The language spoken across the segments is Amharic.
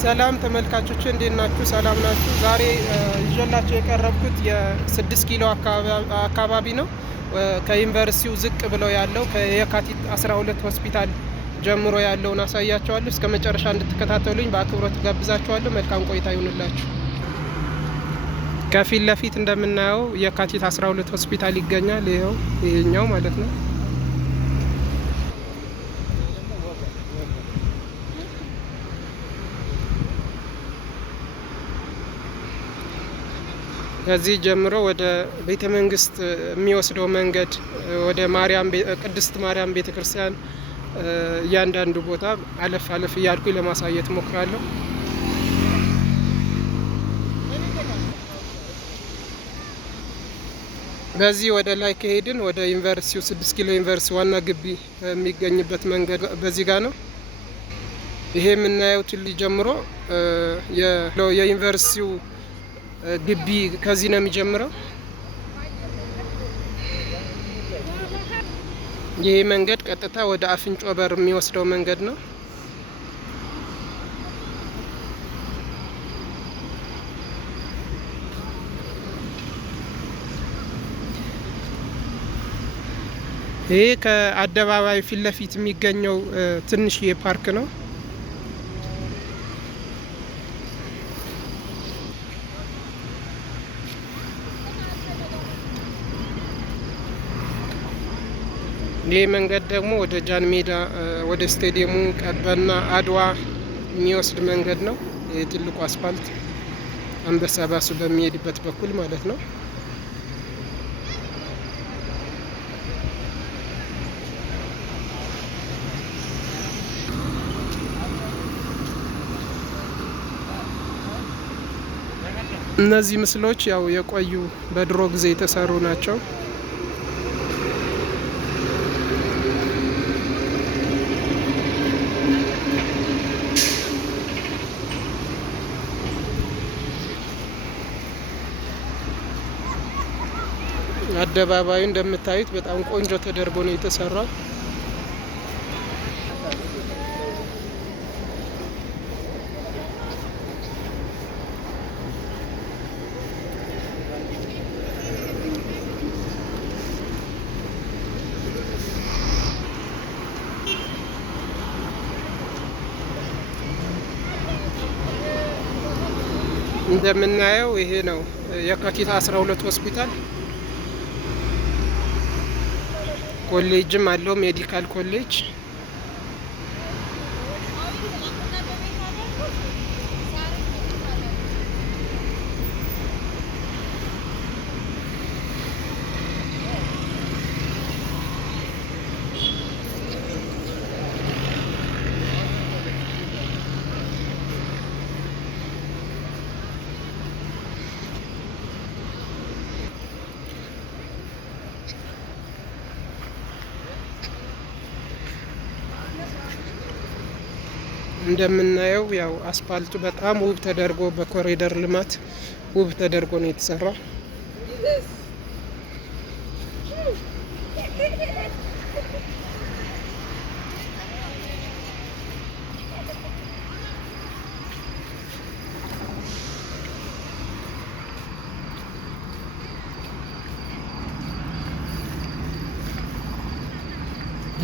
ሰላም ተመልካቾች እንዴት ናችሁ? ሰላም ናችሁ? ዛሬ ይዤላችሁ የቀረብኩት የ6 ኪሎ አካባቢ ነው። ከዩኒቨርሲቲው ዝቅ ብለው ያለው ከየካቲት 12 ሆስፒታል ጀምሮ ያለውን አሳያችኋለሁ። እስከ መጨረሻ እንድትከታተሉኝ በአክብሮት ጋብዛችኋለሁ። መልካም ቆይታ ይሁንላችሁ። ከፊት ለፊት እንደምናየው የካቲት 12 ሆስፒታል ይገኛል። ይሄኛው ማለት ነው። ከዚህ ጀምሮ ወደ ቤተ መንግስት የሚወስደው መንገድ ወደ ቅድስት ማርያም ቤተክርስቲያን እያንዳንዱ ቦታ አለፍ እያልኩ ለማሳየት ሞክራለሁ። በዚህ ወደ ላይ ከሄድን ወደ ዩኒቨርሲቲው 6 ኪሎ ዩኒቨርሲቲ ዋና ግቢ የሚገኝበት መንገድ በዚህ ጋር ነው። ይሄ የምናየው ትልቅ ጀምሮ የዩኒቨርሲቲው ግቢ ከዚህ ነው የሚጀምረው። ይሄ መንገድ ቀጥታ ወደ አፍንጮ በር የሚወስደው መንገድ ነው። ይሄ ከአደባባይ ፊት ለፊት የሚገኘው ትንሽዬ ፓርክ ነው። ይህ መንገድ ደግሞ ወደ ጃን ሜዳ ወደ ስቴዲየሙ ቀበና አድዋ የሚወስድ መንገድ ነው። የትልቁ አስፋልት አንበሳ ባሱ በሚሄድበት በኩል ማለት ነው። እነዚህ ምስሎች ያው የቆዩ በድሮ ጊዜ የተሰሩ ናቸው። አደባባዩ እንደምታዩት በጣም ቆንጆ ተደርጎ ነው የተሰራው። እንደምናየው ይሄ ነው የካቲት 12 ሆስፒታል። ኮሌጅም አለው፣ ሜዲካል ኮሌጅ። እንደምናየው ያው አስፓልቱ በጣም ውብ ተደርጎ በኮሪደር ልማት ውብ ተደርጎ ነው የተሰራው።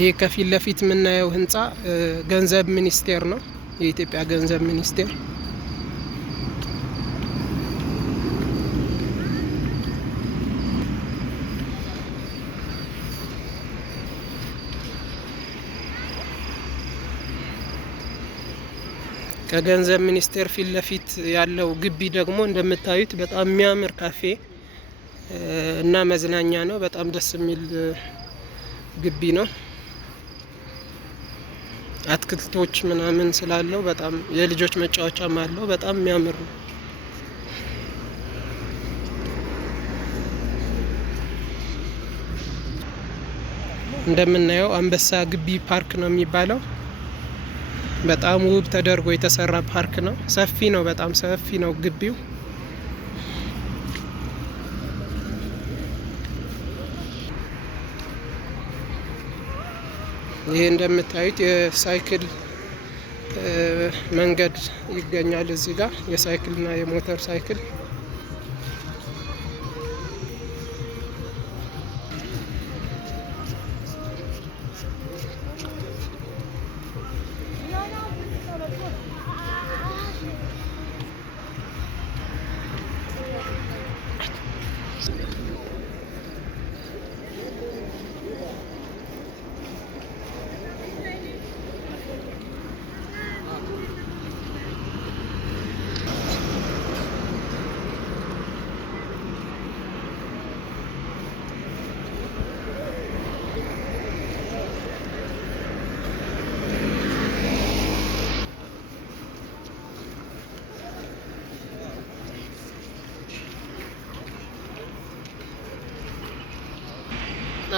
ይህ ከፊት ለፊት የምናየው ህንጻ ገንዘብ ሚኒስቴር ነው። የኢትዮጵያ ገንዘብ ሚኒስቴር። ከገንዘብ ሚኒስቴር ፊት ለፊት ያለው ግቢ ደግሞ እንደምታዩት በጣም የሚያምር ካፌ እና መዝናኛ ነው። በጣም ደስ የሚል ግቢ ነው። አትክልቶች ምናምን ስላለው በጣም የልጆች መጫወቻም አለው። በጣም የሚያምር ነው። እንደምናየው አንበሳ ግቢ ፓርክ ነው የሚባለው። በጣም ውብ ተደርጎ የተሰራ ፓርክ ነው። ሰፊ ነው፣ በጣም ሰፊ ነው ግቢው። ይሄ እንደምታዩት የሳይክል መንገድ ይገኛል። እዚህ ጋር የሳይክልና የሞተር ሳይክል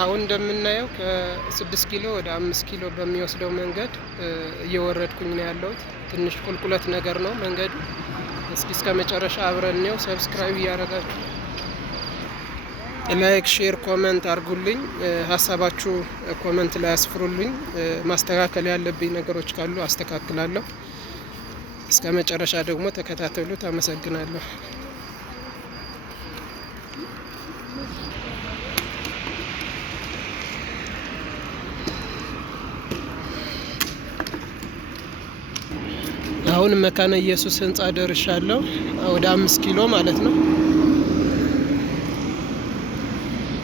አሁን እንደምናየው ከ6 ኪሎ ወደ 5 ኪሎ በሚወስደው መንገድ እየወረድኩኝ ነው ያለሁት። ትንሽ ቁልቁለት ነገር ነው መንገዱ። እስከ መጨረሻ አብረን ነው። ሰብስክራይብ እያደረጋችሁ ላይክ፣ ሼር፣ ኮመንት አድርጉልኝ። ሀሳባችሁ ኮመንት ላይ አስፍሩልኝ። ማስተካከል ያለብኝ ነገሮች ካሉ አስተካክላለሁ። እስከ መጨረሻ ደግሞ ተከታተሉት። አመሰግናለሁ። አሁን መካነ ኢየሱስ ህንጻ ደርሻለሁ። ወደ 5 ኪሎ ማለት ነው።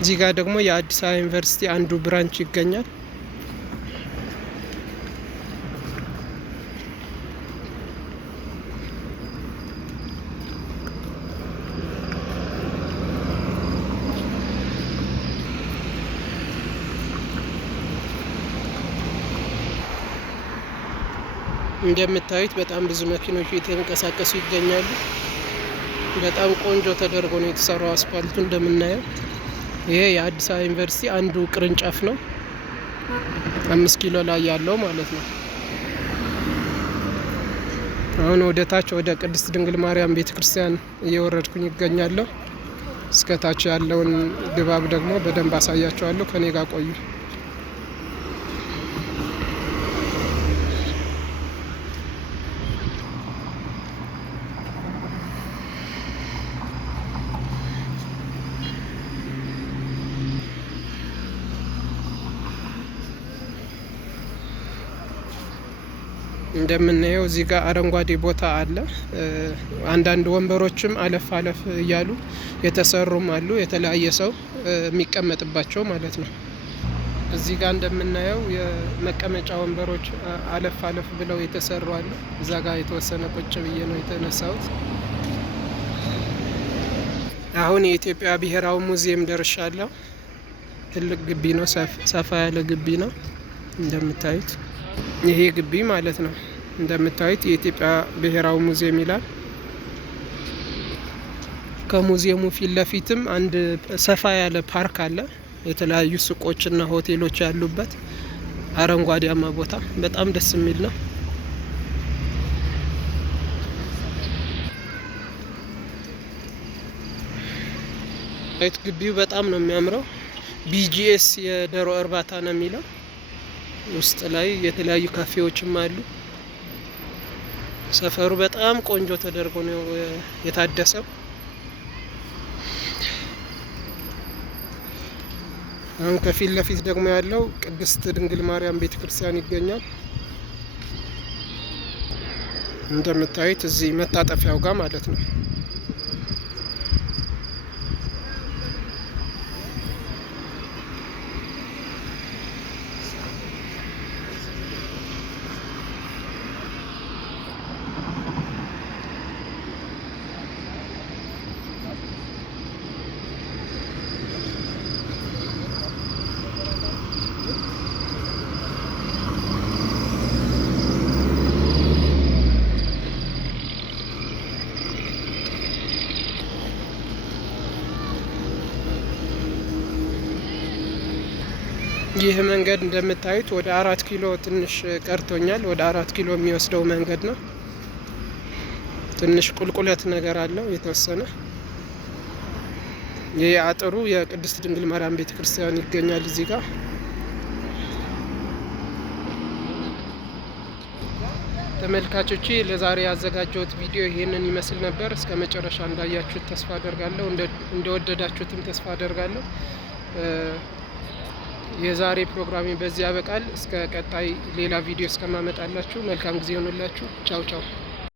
እዚህ ጋር ደግሞ የአዲስ አበባ ዩኒቨርሲቲ አንዱ ብራንች ይገኛል። እንደምታዩት በጣም ብዙ መኪኖች እየተንቀሳቀሱ ይገኛሉ። በጣም ቆንጆ ተደርጎ ነው የተሰራው አስፋልቱ እንደምናየው። ይሄ የአዲስ አበባ ዩኒቨርሲቲ አንዱ ቅርንጫፍ ነው፣ 5 ኪሎ ላይ ያለው ማለት ነው። አሁን ወደ ታች ወደ ቅድስት ድንግል ማርያም ቤተክርስቲያን እየወረድኩኝ ይገኛለሁ። እስከ ታች ያለውን ድባብ ደግሞ በደንብ አሳያቸዋለሁ። ከኔ ጋር ቆዩ። እንደምናየው እዚህ ጋር አረንጓዴ ቦታ አለ። አንዳንድ ወንበሮችም አለፍ አለፍ እያሉ የተሰሩም አሉ፣ የተለያየ ሰው የሚቀመጥባቸው ማለት ነው። እዚህ ጋር እንደምናየው የመቀመጫ ወንበሮች አለፍ አለፍ ብለው የተሰሩ አሉ። እዛ ጋር የተወሰነ ቁጭ ብዬ ነው የተነሳሁት። አሁን የኢትዮጵያ ብሔራዊ ሙዚየም ደርሻለሁ። ትልቅ ግቢ ነው፣ ሰፋ ያለ ግቢ ነው እንደምታዩት። ይሄ ግቢ ማለት ነው እንደምታዩት የኢትዮጵያ ብሔራዊ ሙዚየም ይላል። ከሙዚየሙ ፊት ለፊትም አንድ ሰፋ ያለ ፓርክ አለ፣ የተለያዩ ሱቆችና ሆቴሎች ያሉበት አረንጓዴያማ ቦታ በጣም ደስ የሚል ነው። ግቢው በጣም ነው የሚያምረው። ቢጂኤስ የዶሮ እርባታ ነው የሚለው። ውስጥ ላይ የተለያዩ ካፌዎችም አሉ። ሰፈሩ በጣም ቆንጆ ተደርጎ ነው የታደሰው። አሁን ከፊት ለፊት ደግሞ ያለው ቅድስት ድንግል ማርያም ቤተክርስቲያን ይገኛል። እንደምታዩት እዚህ መታጠፊያው ጋር ማለት ነው። ይህ መንገድ እንደምታዩት ወደ 4 ኪሎ ትንሽ ቀርቶኛል። ወደ 4 ኪሎ የሚወስደው መንገድ ነው። ትንሽ ቁልቁለት ነገር አለው የተወሰነ። ይህ አጥሩ የቅድስት ድንግል ማርያም ቤተክርስቲያን ይገኛል እዚህ ጋር። ተመልካቾቼ ለዛሬ ያዘጋጀሁት ቪዲዮ ይሄንን ይመስል ነበር። እስከ መጨረሻ እንዳያችሁት ተስፋ አደርጋለሁ፣ እንደወደዳችሁትም ተስፋ አደርጋለሁ። የዛሬ ፕሮግራሜ በዚህ ያበቃል። እስከ ቀጣይ ሌላ ቪዲዮ እስከማመጣላችሁ መልካም ጊዜ ይሁንላችሁ። ቻው ቻው።